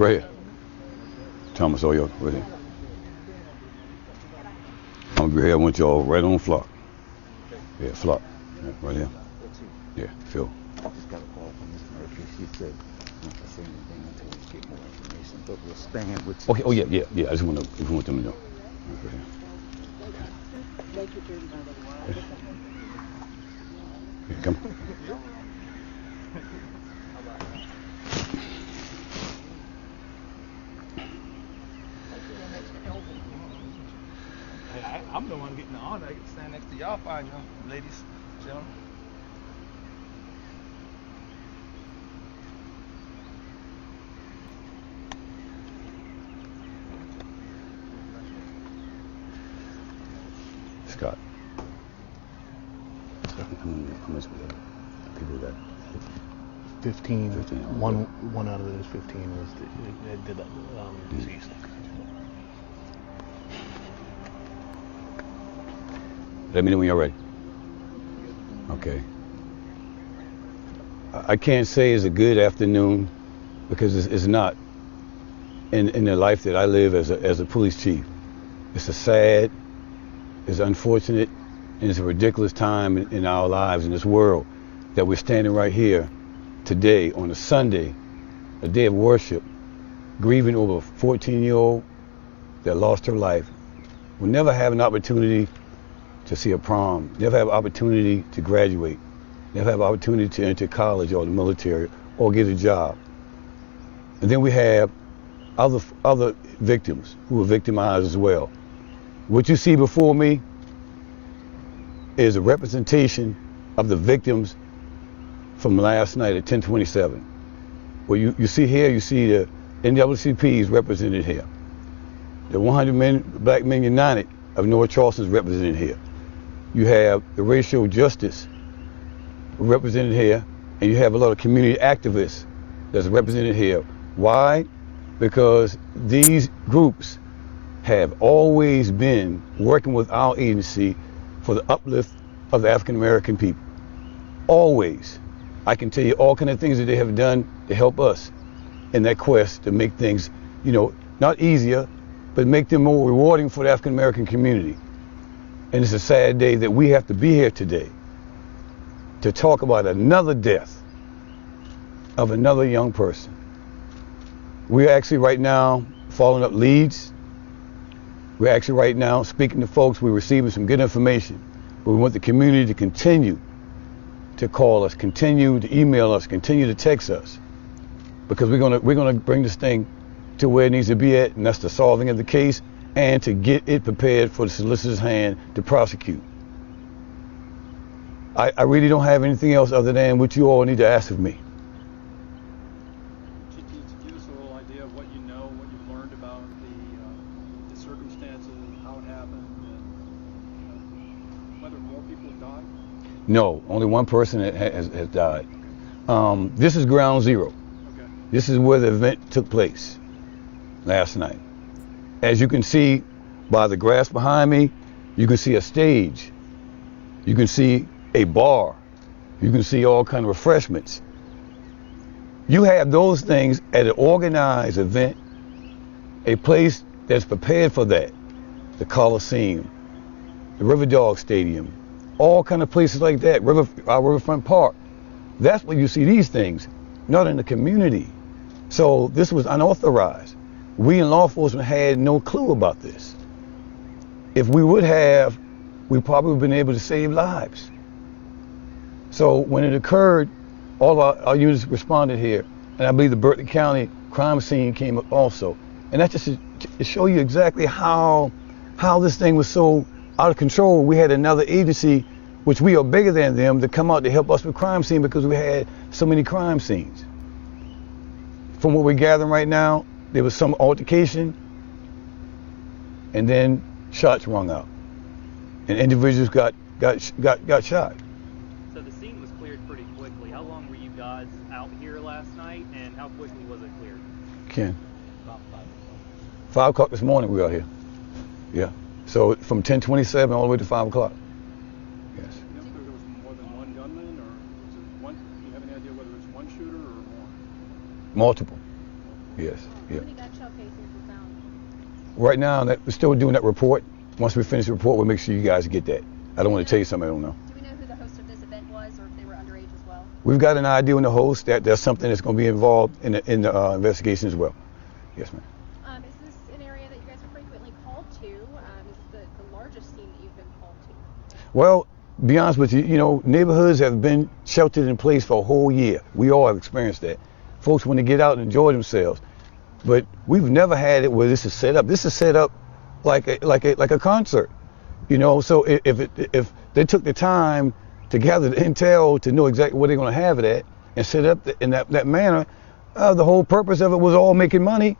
Right here. Thomas Oyo, right here. I'm gonna be here. I want y'all right on flock. Yeah, flock. Yeah, right here. Yeah, Phil. I just got a call from Miss Murphy. She said not to say anything until we get more information, but we'll stand with you. Okay. Oh yeah. I just want them to know. Right here. Thank you, Okay. Yeah, come. I'm the one getting the honor. I get to stand next to y'all fine, ladies, gentlemen. Scott. How much was that? People got 15. 15. One out of those 15 was deceased. Let me know when you're ready. Okay. I can't say it's a good afternoon because it's not in the life that I live as a police chief. It's a sad, it's unfortunate, and it's a ridiculous time in our lives in this world that we're standing right here today on a Sunday, a day of worship, grieving over a 14-year-old that lost her life. We'll never have an opportunity to see a prom, never have an opportunity to graduate, never have an opportunity to enter college or the military or get a job. And then we have other victims who were victimized as well. What you see before me is a representation of the victims from last night at 1027. Well, you see here, you see the NAACP is represented here. The 100 Black Men United of North Charleston is represented here. You have the racial justice represented here, and you have a lot of community activists that's represented here. Why? Because these groups have always been working with our agency for the uplift of the African American people. Always. I can tell you all kinds of things that they have done to help us in that quest to make things, not easier, but make them more rewarding for the African American community. And it's a sad day that we have to be here today to talk about another death of another young person. We're actually right now following up leads. We're actually right now speaking to folks. We're receiving some good information, but we want the community to continue to call us, continue to email us, continue to text us, because we're gonna bring this thing to where it needs to be at, and that's the solving of the case and to get it prepared for the solicitor's hand to prosecute. I really don't have anything else other than what you all need to ask of me. Give us a little idea of what you know, what you've learned about the circumstances, how it happened, and whether more people have died? No, only one person has died. This is ground zero. Okay. This is where the event took place last night. As you can see by the grass behind me, you can see a stage. You can see a bar. You can see all kinds of refreshments. You have those things at an organized event, a place that's prepared for that. The Coliseum, the River Dog Stadium, all kind of places like that, our Riverfront Park. That's where you see these things, not in the community. So this was unauthorized. We in law enforcement had no clue about this. If we would have, we probably would have been able to save lives. So when it occurred, all our units responded here, and I believe the Berkeley County crime scene came up also. And that's just to show you exactly how this thing was so out of control. We had another agency, which we are bigger than them, to come out to help us with crime scene because we had so many crime scenes. From what we're gathering right now, there was some altercation, and then shots rung out, and individuals got shot. So the scene was cleared pretty quickly. How long were you guys out here last night, and how quickly was it cleared? Ken? About 5 o'clock. 5 o'clock this morning we were out here. Yeah. So from 1027 all the way to 5 o'clock. Yes. You know if there was more than one gunman, or was it one? Do you have any idea whether it's one shooter or more? Multiple. Yes. How Yeah. many gun shell casings were found? Right now, we're still doing that report. Once we finish the report, we'll make sure you guys get that. I don't want to tell you something I don't know. Do we know who the host of this event was, or if they were underage as well? We've got an idea on the host that there's something that's going to be involved in the investigation as well. Yes, ma'am. Is this an area that you guys are frequently called to? Is this the largest scene that you've been called to? Well, be honest with you, neighborhoods have been sheltered in place for a whole year. We all have experienced that. Folks want to get out and enjoy themselves, but we've never had it where this is set up. This is set up like a concert, So if they took the time to gather the intel to know exactly where they're going to have it at and set it up in that manner, the whole purpose of it was all making money,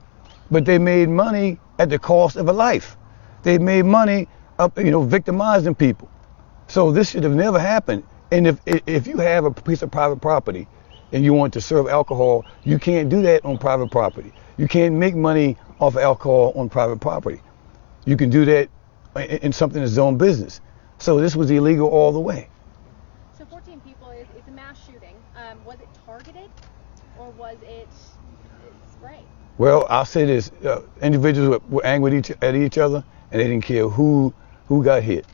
but they made money at the cost of a life. They made money up, victimizing people. So this should have never happened. And if you have a piece of private property and you want to serve alcohol, you can't do that on private property. You can't make money off of alcohol on private property. You can do that in something that's zone business. So this was illegal all the way. So 14 people is a mass shooting. Was it targeted, or was it spray? Well, I'll say this: individuals were angry at each other, and they didn't care who got hit.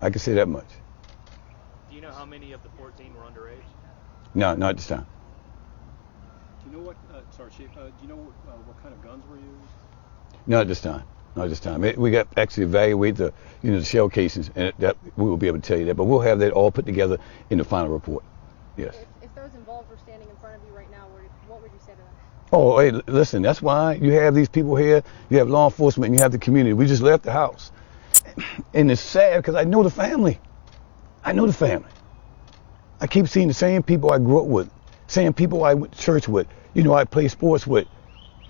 I can say that much. Do you know how many of the 14 were underage? No, not this time. Do you know what, sorry, Chief, do you know what kind of guns were used? Not this time. Not this time. We got to actually evaluate the shell casings, and that we will be able to tell you that. But we'll have that all put together in the final report. Yes. If those involved were standing in front of you right now, what would you say to them? Oh, hey, listen. That's why you have these people here. You have law enforcement, and you have the community. We just left the house, and it's sad because I know the family. I know the family. I keep seeing the same people I grew up with, same people I went to church with. I play sports with.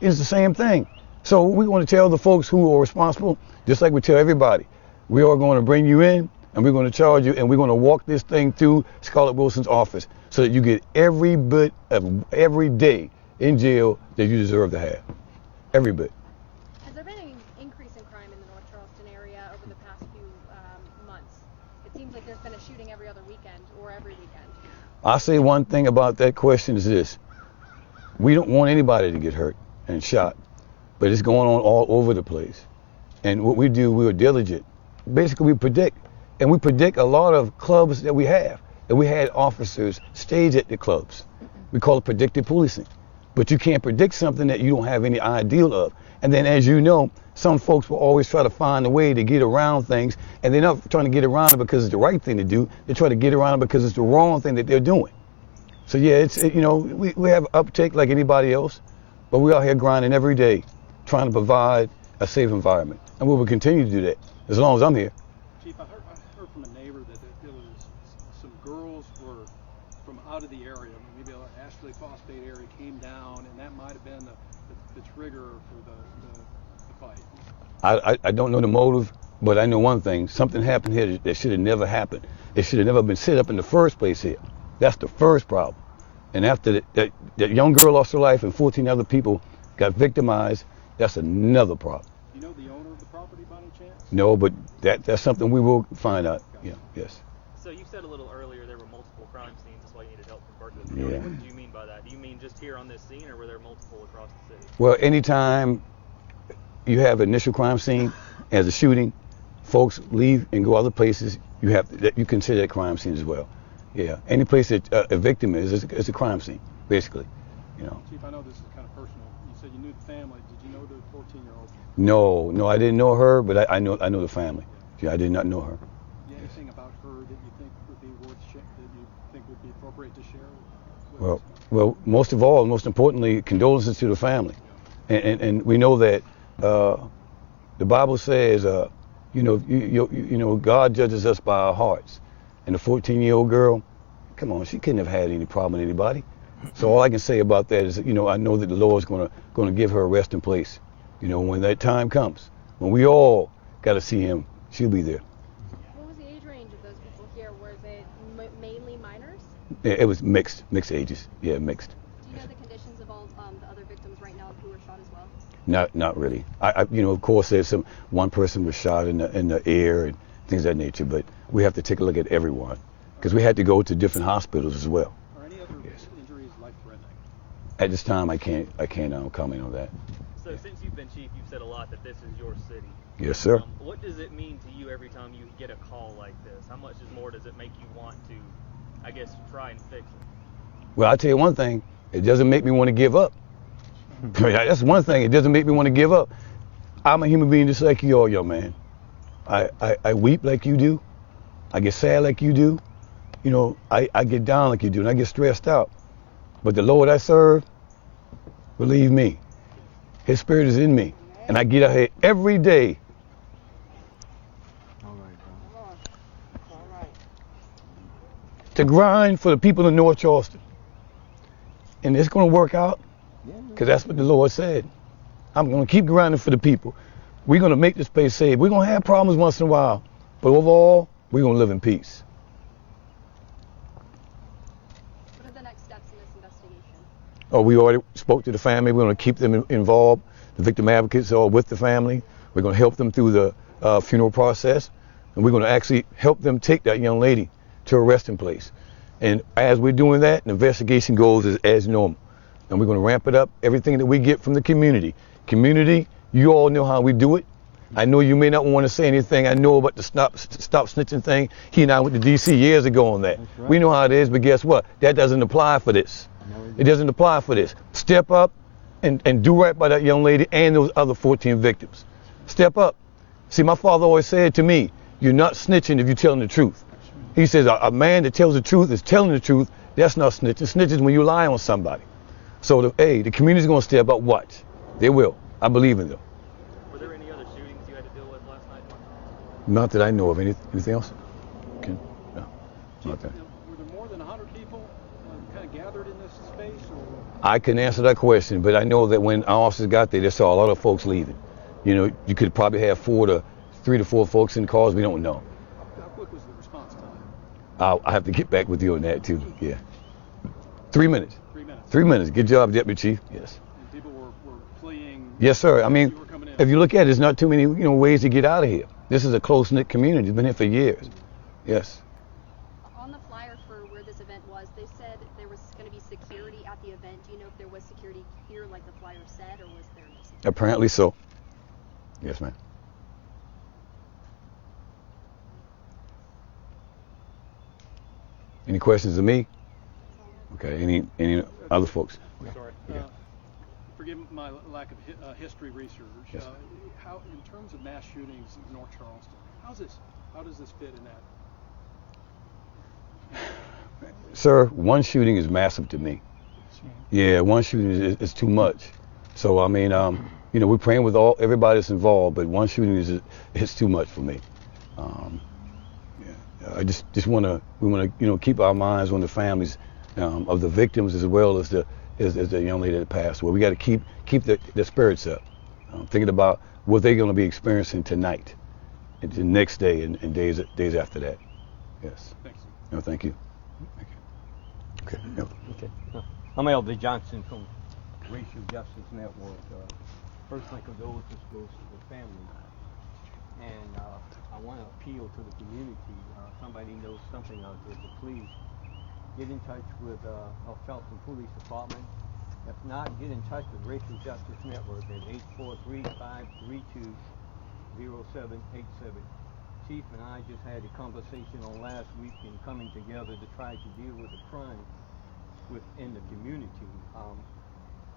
It's the same thing. So we want to tell the folks who are responsible, just like we tell everybody, we are going to bring you in and we're going to charge you and we're going to walk this thing through Scarlett Wilson's office so that you get every bit of every day in jail that you deserve to have. Every bit. Has there been an increase in crime in the North Charleston area over the past few months? It seems like there's been a shooting every other weekend or every weekend. I'll say one thing about that question is this. We don't want anybody to get hurt and shot. But it's going on all over the place. And what we do, we're diligent. Basically, we predict. And we predict a lot of clubs that we have. And we had officers stage at the clubs. We call it predictive policing. But you can't predict something that you don't have any idea of. And then, as you know, some folks will always try to find a way to get around things. And they're not trying to get around it because it's the right thing to do. They try to get around it because it's the wrong thing that they're doing. So, yeah, we have uptake like anybody else. But we're out here grinding every day, trying to provide a safe environment. And we will continue to do that as long as I'm here. Chief, I heard from a neighbor that there was some girls were from out of the area, maybe Ashley Phosphate area came down, and that might have been the trigger for the fight. I don't know the motive, but I know one thing. Something happened here that should have never happened. It should have never been set up in the first place here. That's the first problem. And after that young girl lost her life and 14 other people got victimized, that's another problem. You know the owner of the property by any chance? No, but that's something we will find out. Yeah, yes. So you said a little earlier there were multiple crime scenes. That's why you needed help from Burgess. Yeah. What do you mean by that? Do you mean just here on this scene, or were there multiple across the city? Well, anytime you have an initial crime scene as a shooting, folks leave and go other places. You consider that crime scene as well. Yeah, any place that a victim is a crime scene, basically. Chief, I know this is kind of personal. You said you knew the family. Did you know the 14-year-old? No, I didn't know her, but I know the family. Yeah, I did not know her. Anything about her that you think would be appropriate to share with us? Well, most of all, most importantly, condolences to the family, and we know that the Bible says, God judges us by our hearts, and the 14-year-old girl, come on, she couldn't have had any problem with anybody. So all I can say about that is, I know that the Lord's going to give her a resting place. When that time comes, when we all got to see Him, she'll be there. What was the age range of those people here? Was it mainly minors? Yeah, it was mixed ages. Yeah, mixed. Do you know the conditions of all the other victims right now who were shot as well? Not really. Of course, there's one person was shot in the ear and things of that nature, but we have to take a look at everyone because we had to go to different hospitals as well. Are any other injuries life-threatening? At this time, I can't comment on that. So since you've been chief, you've said a lot that this is your city. Yes, sir. What does it mean to you every time you get a call like this? How much more does it make you want to, I guess, try and fix it? Well, I'll tell you one thing. It doesn't make me want to give up. That's one thing. It doesn't make me want to give up. I'm a human being just like you all, young man. I weep like you do. I get sad like you do. You know, I get down like you do, and I get stressed out. But the Lord I serve, believe me, His Spirit is in me. And I get out here every day. All right, bro. To grind for the people in North Charleston. And it's going to work out, because that's what the Lord said. I'm going to keep grinding for the people. We're going to make this place safe. We're going to have problems once in a while, but overall, we're going to live in peace. What are the next steps in this investigation? Oh, we already spoke to the family. We're going to keep them involved. The victim advocates are with the family. We're going to help them through the funeral process, and we're going to actually help them take that young lady to a resting place. And as we're doing that, the investigation goes as normal. And we're going to ramp it up, everything that we get from the community. Community, you all know how we do it. I know you may not want to say anything. I know about the stop snitching thing. He and I went to D.C. years ago on that. Right. We know how it is, but guess what? That doesn't apply for this. No, It doesn't apply for this. Step up and do right by that young lady and those other 14 victims. Step up. See, my father always said to me, you're not snitching if you're telling the truth. He says a man that tells the truth is telling the truth. That's not snitching. Snitching is when you lie on somebody. So, the community's going to step up. Watch. They will. I believe in them. Were there any other shootings you had to deal with last night? Not that I know of. Anything else? Okay. No. Not that. Were there more than 100 people kind of gathered in this space? Or? I couldn't answer that question, but I know that when our officers got there, they saw a lot of folks leaving. You know, you could probably have 3 to 4 folks in cars. We don't know. How quick was the response time? I have to get back with you on that too. Yeah. 3 minutes. 3 minutes. 3 minutes. Good job, Deputy Chief. Yes. And people were fleeing. Yes, sir. I as mean, you were coming in. if you look at it, there's not too many ways to get out of here. This is a close-knit community. It's been here for years. Yes. On the flyer for where this event was, they said there was going to be security at the event. Do you know if there was security here like the flyer said, or was there no security? Apparently so. Yes, ma'am. Any questions of me? Okay. Any other folks? Sorry. Yeah. Forgive my lack of history research. Yes. How, in terms of mass shootings in North Charleston, how does this fit in that? Sir, one shooting is massive to me. Yeah, one shooting is too much. So I mean, we're praying with everybody that's involved, but one shooting is too much for me. I just want to keep our minds on the families of the victims as well as the young lady that passed. Well, we got to keep the spirits up, thinking about what they're going to be experiencing tonight, and the next day, and days after that. Yes. Thanks. No, thank you. Okay. No. Okay. I'm Elder Johnson from Racial Justice Network. First thing of those, this goes to the family. And I want to appeal to the community. Somebody knows something out there, so please get in touch with our Charleston Police Department. If not, get in touch with Racial Justice Network at 843-532-0787. Chief and I just had a conversation on last week in coming together to try to deal with the crime within the community.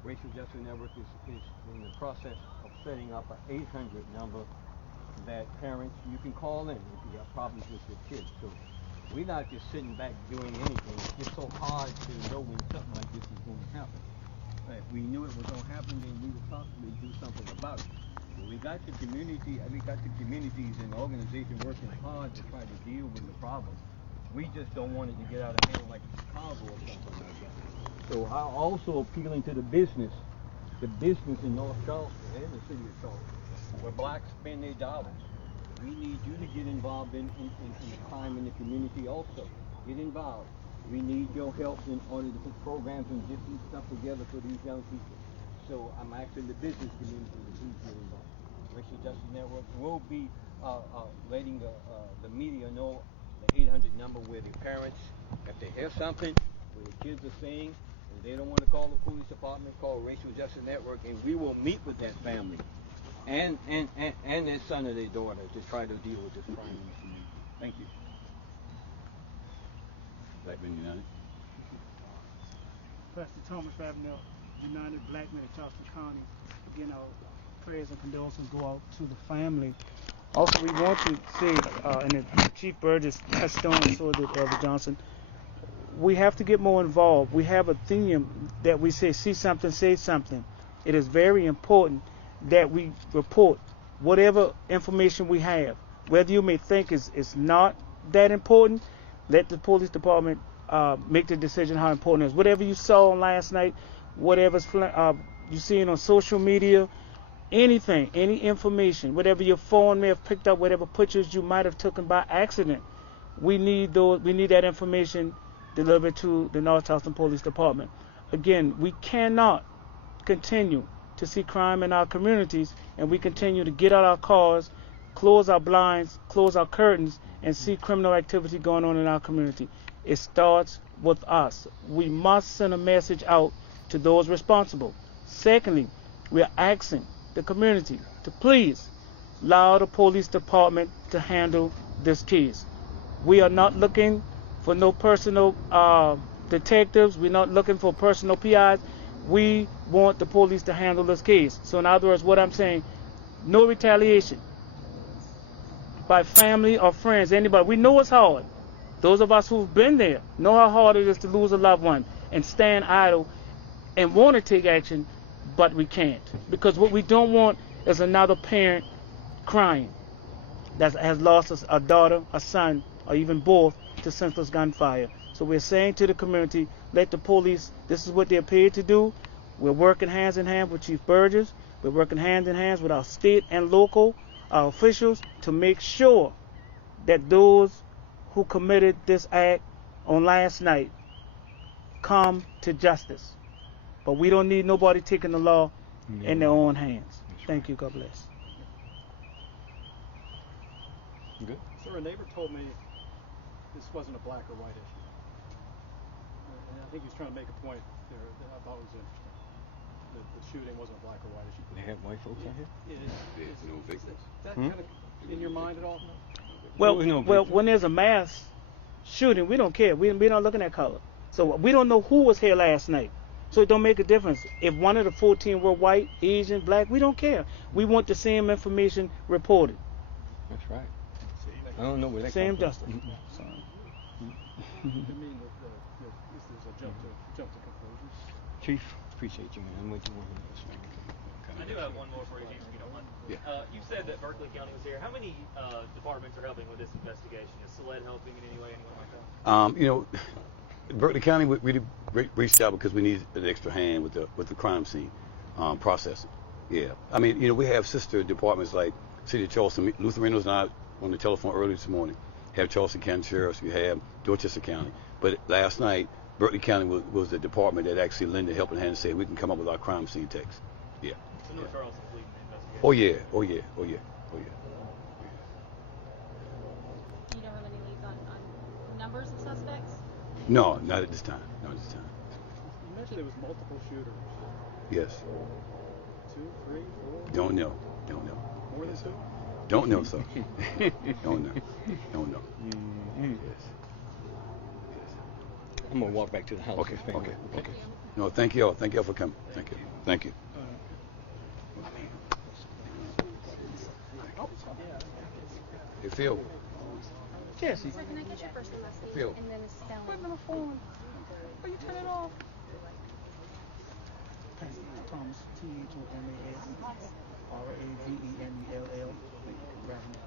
Racial Justice Network is in the process of setting up an 800 number that parents, you can call in if you got problems with your kids. So we're not just sitting back doing anything. It's so hard to know when something like this is going to happen. If we knew it was going to happen, then we would possibly do something about it. But we got the communities and organizations working hard to try to deal with the problem. We just don't want it to get out of hand like Chicago or something like that. So I'm also appealing to the business in North Charleston and the city of Charleston, where blacks spend their dollars. We need you to get involved in the crime in the community also. Get involved. We need your help in order to put programs and get these stuff together for these young people. So I'm asking the business community to please get involved. Racial Justice Network will be letting the media know the 800 number where the parents, if they hear something, where the kids are saying, If they don't want to call the police department, call Racial Justice Network, and we will meet with that family and their son or their daughter to try to deal with this crime in the community. Thank you. Black Men United. Pastor Thomas Ravenel, United Black Men of Charleston County. Again, our prayers and condolences go out to the family. Also, we want to say, and Chief Burgess touched on, so did Elder Johnson, we have to get more involved. We have a theme that we say, see something, say something. It is very important that we report whatever information we have. Whether you may think it's not that important, let the police department make the decision how important it is. Whatever you saw last night, whatever's you seen on social media, anything, any information, whatever your phone may have picked up, whatever pictures you might have taken by accident, we need that information delivered to the North Charleston Police Department. Again, we cannot continue to see crime in our communities, and we continue to get out our cars, close our blinds, close our curtains, and see criminal activity going on in our community. It starts with us. We must send a message out to those responsible. Secondly, we are asking the community to please allow the police department to handle this case. We are not looking for no personal detectives. We're not looking for personal PIs. We want the police to handle this case. So in other words, what I'm saying, no retaliation by family or friends, anybody. We know it's hard. Those of us who've been there know how hard it is to lose a loved one and stand idle and want to take action, but we can't. Because what we don't want is another parent crying that has lost a daughter, a son, or even both to senseless gunfire. So we're saying to the community, let the police, this is what they're paid to do. We're working hands in hand with Chief Burgess. We're working hand in hand with our state and local officials to make sure that those who committed this act on last night come to justice. But we don't need nobody taking the law in their own hands. Thank you. God bless. Good. Sir, a neighbor told me this wasn't a black or white issue. And I think he was trying to make a point there that I thought was interesting. That the shooting wasn't a black or white issue. They have white folks out here? Is that kind of in your mind at all? Well, when there's a mass shooting, we don't care. We're not looking at color. So we don't know who was here last night. So it don't make a difference. If one of the 14 were white, Asian, black, we don't care. We want the same information reported. That's right. I don't know where that same comes from. justice. I mean, there's a jump to conclusions. Chief, appreciate you, man. I'm with you 100%. I do have one more for you, Chief, if you don't mind. Yeah. You said that Berkeley County was here. How many departments are helping with this investigation? Is SLED helping in any way, anyone like that? Berkeley County, we did reached out because we need an extra hand with the crime scene processing. Yeah, I mean, we have sister departments like City of Charleston. Luther Reynolds and I on the telephone early this morning. Have Charleston County Sheriffs. We have Dorchester County. But last night, Berkeley County was the department that actually lent a helping hand and said we can come up with our crime scene text. Yeah. So North Charleston's leading the investigation. Oh yeah. Oh yeah. Oh yeah. Oh yeah. You don't have any leads on numbers of suspects? No, not at this time. Not at this time. You mentioned there was multiple shooters. Yes. 2, 3, 4? Don't know. Don't know. More than 2? Don't know, sir. Don't know. Don't know. Mm-hmm. Yes. I'm going to walk back to the house. Okay. No, thank you all. Thank you all for coming. Thank you. Thank you. Hey, Phil. Yes. So can I get your first and last name Phil. and then the spelling? Put it on the phone. Why you turn it off? Pastor Thomas, THOMAS, RAVENELL.